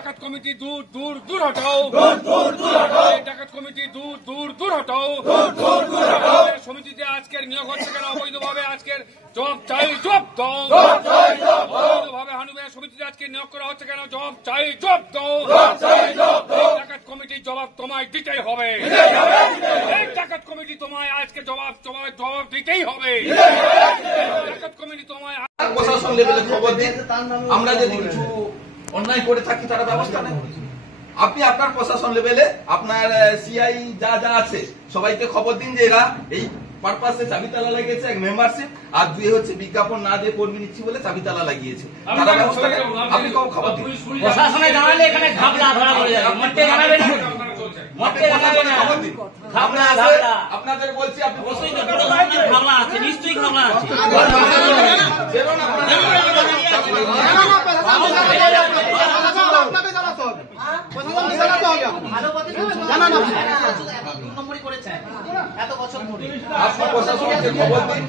ডাকাত কমিটি দূর দূর দূর হটাও, ডাকাত কমিটি দূর দূর দূর হটাও। সমিতিতে আজকের নিয়োগ হচ্ছে কেন অবৈধভাবে? আজকের জবাব চাই, জবাব দাও। অবৈধভাবে হানুবে সমিতিতে আজকে নিয়োগ করা হচ্ছে কেন? জবাব চাই, জবাব দাও। ডাকাত কমিটির জবাব তোমায় দিতেই হবে। এই ডাকাত কমিটি তোমায় আজকে জবাব দিতেই হবে। ডাকাত কমিটি তোমায় প্রশাসন লেভেলে খবর দিন, আমরা যদি কিছু অন্যায় করে থাকি তারা ব্যবস্থা নেন। আপনি আপনার প্রশাসন লেভেলে আপনার সিআই যা যা আছে সবাইকে খবর দিন যে এরা এই পারপাসে চাবি তালা লাগিয়েছে, এক মেম্বারশিপ, আর দুই হচ্ছে বিজ্ঞাপন না দিয়ে কর্মী নিচ্ছি বলে চাবি তালা লাগিয়েছে। তারা ব্যবস্থা নেন, আপনি খবর দিন। প্রশাসনে জানালে এখানে ঘাবলা ধরা পড়ে যাবে। মধ্যে জানাবেন, মধ্যে জানাবেন খবর দিন। ঘাবলা ঘাবলা আপনাদের বলছি আপনি অবশ্যই তো বড় ধরনের ঘাবলা আছে, নিশ্চয়ই ঘাবলা আছে। আপনি প্রশাসনকে খবর দিন।